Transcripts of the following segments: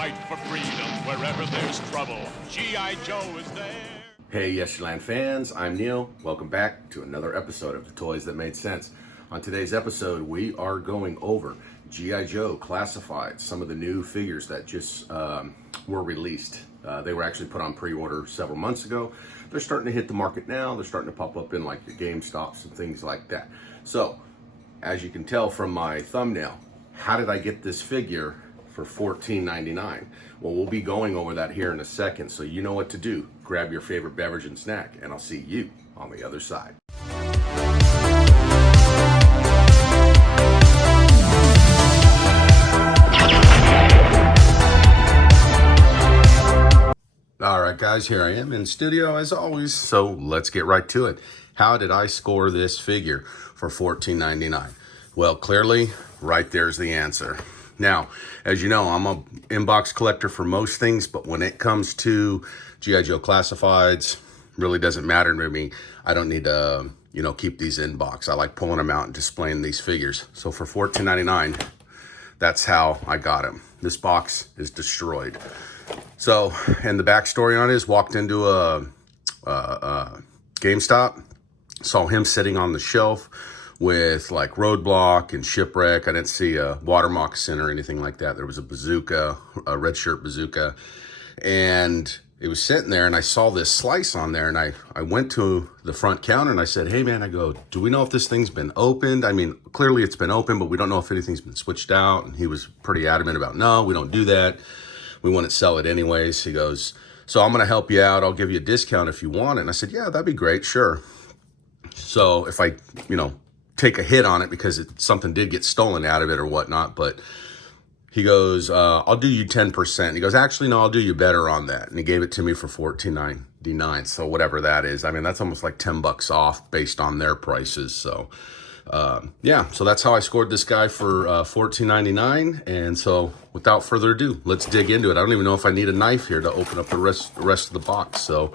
fight for freedom wherever there's trouble. G.I. Joe is there. Hey Yesterland fans, I'm Neal. Welcome back to another episode of the Toys That Made Sense. On today's episode, we are going over G.I. Joe Classified, some of the new figures that just were released. They were actually put on pre-order several months ago. They're starting to hit the market now. They're starting to pop up in like the GameStops and things like that. So, as you can tell from my thumbnail, how did I get this figure for $14.99? Well, we'll be going over that here in a second, so you know what to do. Grab your favorite beverage and snack, and I'll see you on the other side. All right, guys, here I am in studio as always, so let's get right to it. How did I score this figure for $14.99? Well, clearly, right there's the answer. Now, as you know, I'm an inbox collector for most things, but when it comes to G.I. Joe Classifieds, really doesn't matter to me. I don't need to, keep these in box. I like pulling them out and displaying these figures. So for $14.99, that's how I got him. This box is destroyed. So, and the backstory on it is walked into a GameStop, saw him sitting on the shelf with like Roadblock and Shipwreck. I didn't see a water moccasin or anything like that. There was a bazooka, a red shirt bazooka, and it was sitting there, and I saw this slice on there, and I went to the front counter and I said, hey man, I go, do we know if this thing's been opened? I mean, clearly it's been opened, but we don't know if anything's been switched out. And he was pretty adamant about, no, we don't do that. We want to sell it anyways. He goes, so I'm going to help you out. I'll give you a discount if you want it. And I said, yeah, that'd be great. Sure. So if I, take a hit on it because something did get stolen out of it or whatnot, but he goes, I'll do you 10%. He goes, actually, no, I'll do you better on that. And he gave it to me for $14.99. So whatever that is, I mean, that's almost like $10 off based on their prices. So yeah, so that's how I scored this guy for $14.99. And so without further ado, let's dig into it. I don't even know if I need a knife here to open up the rest of the box. So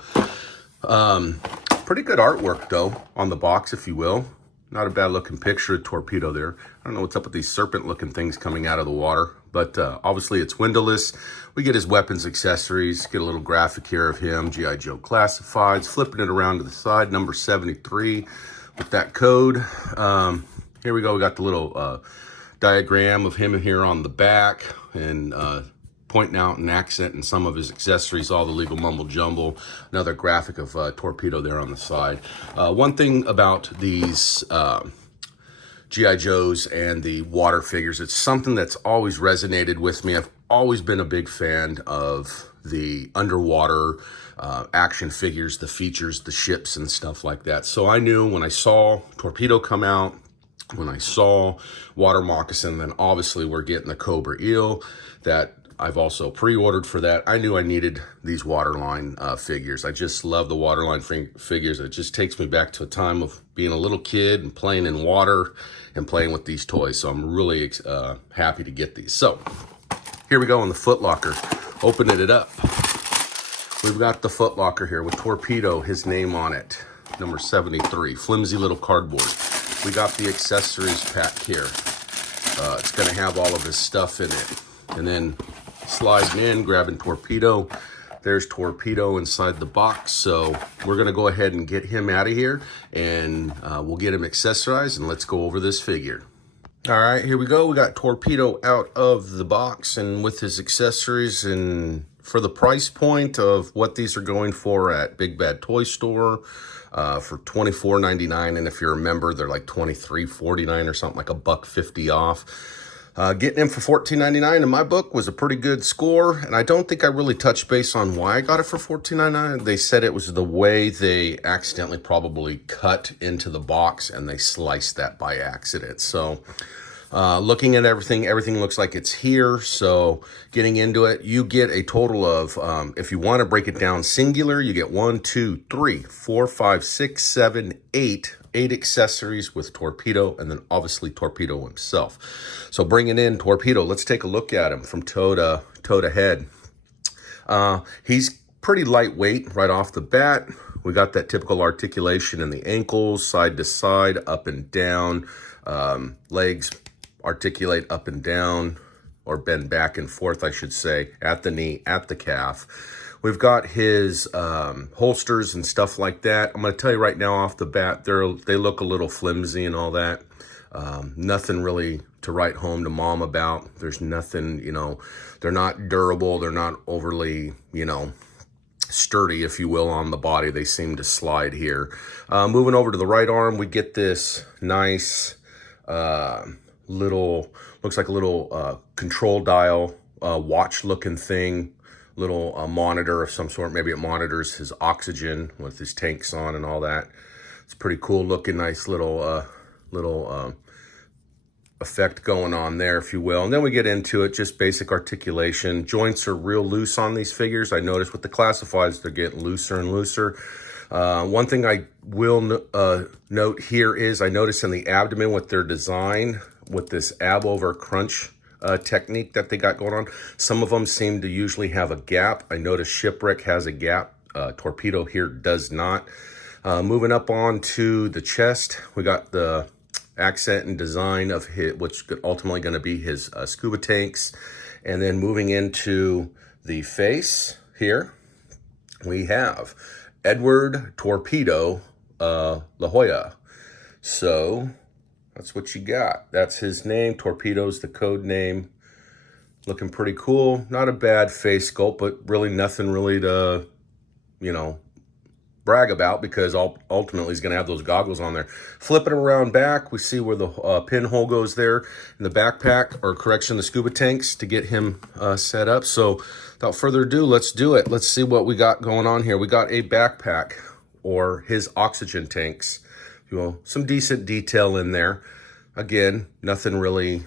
pretty good artwork though on the box, if you will. Not a bad looking picture of Torpedo there. I don't know what's up with these serpent looking things coming out of the water, but obviously it's windowless. We get his weapons, accessories, get a little graphic here of him, G.I. Joe Classifieds, flipping it around to the side, number 73 with that code. Here we go, we got the little diagram of him here on the back, and pointing out an accent and some of his accessories, all the legal mumble jumble. Another graphic of Torpedo there on the side. One thing about these G.I. Joes and the water figures, it's something that's always resonated with me. I've always been a big fan of the underwater action figures, the features, the ships and stuff like that. So I knew when I saw Torpedo come out, when I saw Water Moccasin, then obviously we're getting the Cobra Eel that I've also pre-ordered for that. I knew I needed these waterline figures. I just love the waterline figures. It just takes me back to a time of being a little kid and playing in water and playing with these toys. So I'm really happy to get these. So here we go in the Foot Locker. Opening it up. We've got the Foot Locker here with Torpedo, his name on it. Number 73, flimsy little cardboard. We got the accessories pack here. It's gonna have all of his stuff in it. And then sliding in, grabbing Torpedo. There's Torpedo inside the box. So we're going to go ahead and get him out of here, and we'll get him accessorized, and let's go over this figure. All right, here we go. We got Torpedo out of the box and with his accessories, and for the price point of what these are going for at Big Bad Toy Store, for $24.99. And if you're a member, they're like $23.49 or something, like $1.50 off. Getting him for $14.99 in my book was a pretty good score, and I don't think I really touched base on why I got it for $14.99. They said it was the way they accidentally probably cut into the box and they sliced that by accident. So looking at everything looks like it's here. So getting into it, you get a total of, if you want to break it down singular, you get 1, 2, 3, 4, 5, 6, 7, 8 accessories with Torpedo, and then obviously Torpedo himself. So bringing in Torpedo, let's take a look at him from toe to head. He's pretty lightweight right off the bat. We got that typical articulation in the ankles, side to side, up and down. Legs articulate up and down. or bend back and forth, I should say, at the knee, at the calf. We've got his holsters and stuff like that. I'm going to tell you right now off the bat, they look a little flimsy and all that. Nothing really to write home to mom about. There's nothing, you know, they're not durable. They're not overly, you know, sturdy, if you will, on the body. They seem to slide here. Moving over to the right arm, we get this nice little, looks like a little control dial, watch looking thing. Little monitor of some sort. Maybe it monitors his oxygen with his tanks on and all that. It's pretty cool looking, nice little effect going on there, if you will. And then we get into it, just basic articulation. Joints are real loose on these figures. I noticed with the classifieds, they're getting looser and looser. One thing I will note here is I noticed in the abdomen with their design, with this ab over crunch technique that they got going on, some of them seem to usually have a gap. I noticed Shipwreck has a gap. Torpedo here does not. Moving up on to the chest, we got the accent and design of his, which ultimately going to be his scuba tanks. And then moving into the face here, we have Edward Torpedo La Jolla. So that's what you got. That's his name. Torpedo's the code name. Looking pretty cool. Not a bad face sculpt, but really nothing really to, you know, brag about, because ultimately he's going to have those goggles on there. Flipping around back, we see where the pinhole goes there in the backpack, or correction, the scuba tanks, to get him set up. So without further ado, let's do it. Let's see what we got going on here. We got a backpack, or his oxygen tanks. You know, some decent detail in there. Again, nothing really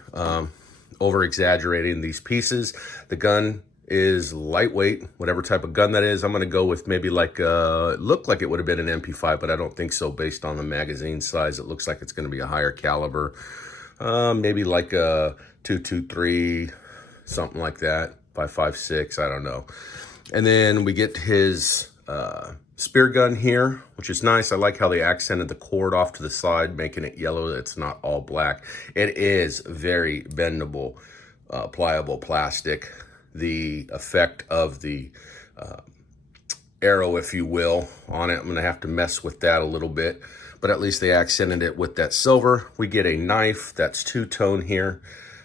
over exaggerating these pieces. The gun is lightweight, whatever type of gun that is. I'm going to go with maybe like looked like it would have been an MP5, but I don't think so based on the magazine size. It looks like it's going to be a higher caliber, maybe like a 223, something like that, 5.56, I don't know. And then we get his spear gun here, which is nice. I like how they accented the cord off to the side, making it yellow. It's not all black. It is very bendable, pliable plastic. The effect of the arrow, if you will, on it, I'm gonna have to mess with that a little bit, but at least they accented it with that silver. We get a knife that's two-tone here.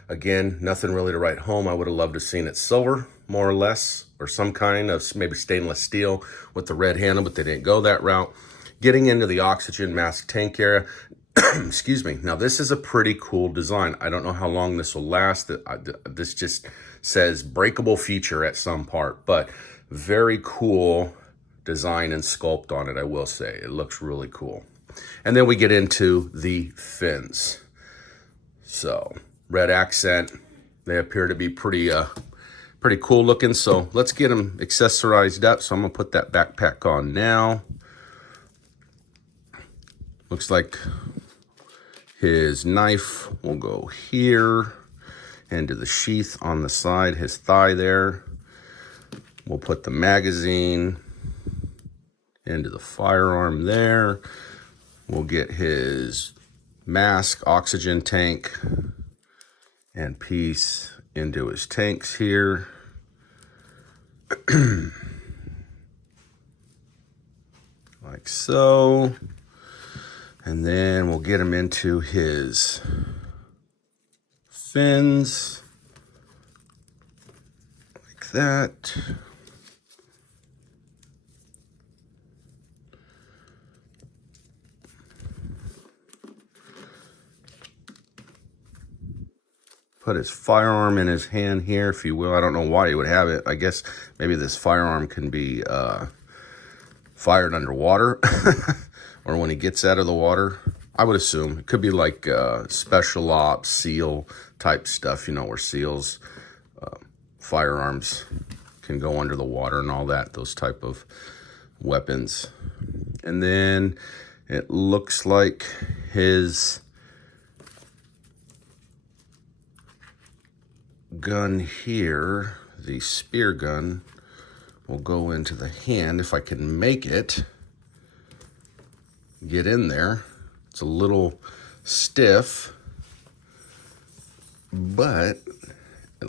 Again, nothing really to write home. I would have loved to have seen it silver, more or less, or some kind of maybe stainless steel with the red handle, but they didn't go that route. Getting into the oxygen mask tank area, excuse me. Now, this is a pretty cool design. I don't know how long this will last. This just says breakable feature at some part, but very cool design and sculpt on it, I will say. It looks really cool. And then we get into the fins. So, red accent. They appear to be pretty cool looking. So let's get them accessorized up. So I'm gonna put that backpack on now. Looks like his knife will go here into the sheath on the side, his thigh there. We'll put the magazine into the firearm there. We'll get his mask, oxygen tank, and piece into his tanks here. Like so. And then we'll get him into his fins. Like that. Put his firearm in his hand here, if you will. I don't know why he would have it. I guess maybe this firearm can be fired underwater or when he gets out of the water. I would assume it could be like special ops, SEAL type stuff, you know, where SEALs firearms can go under the water and all that, those type of weapons. And then it looks like his gun here, the spear gun, will go into the hand if I can make it get in there. It's a little stiff, but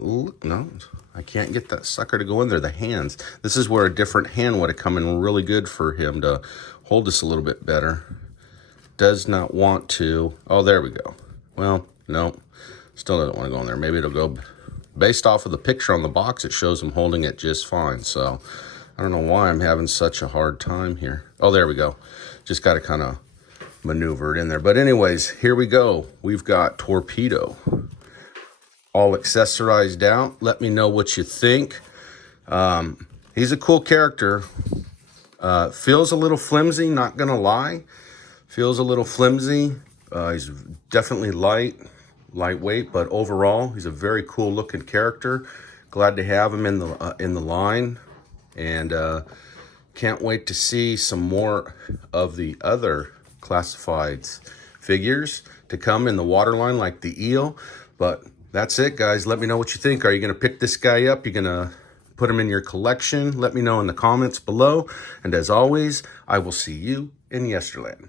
No, I can't get that sucker to go in there. The hands. This is where a different hand would have come in really good for him to hold this a little bit better. Does not want to. Oh, there we go. Well, no, still doesn't want to go in there. Maybe it'll go based off of the picture on the box. It shows him holding it just fine. So I don't know why I'm having such a hard time here. Oh, there we go. Just got to kind of maneuver it in there. But anyways, here we go. We've got Torpedo all accessorized out. Let me know what you think. He's a cool character. Feels a little flimsy, not gonna lie. Feels a little flimsy. He's definitely lightweight, but overall, he's a very cool looking character. Glad to have him in the line, and can't wait to see some more of the other classifieds figures to come in the waterline, like the eel. But that's it, guys. Let me know what you think. Are you gonna pick this guy up? You're gonna put him in your collection? Let me know in the comments below. And as always, I will see you in Yesterland.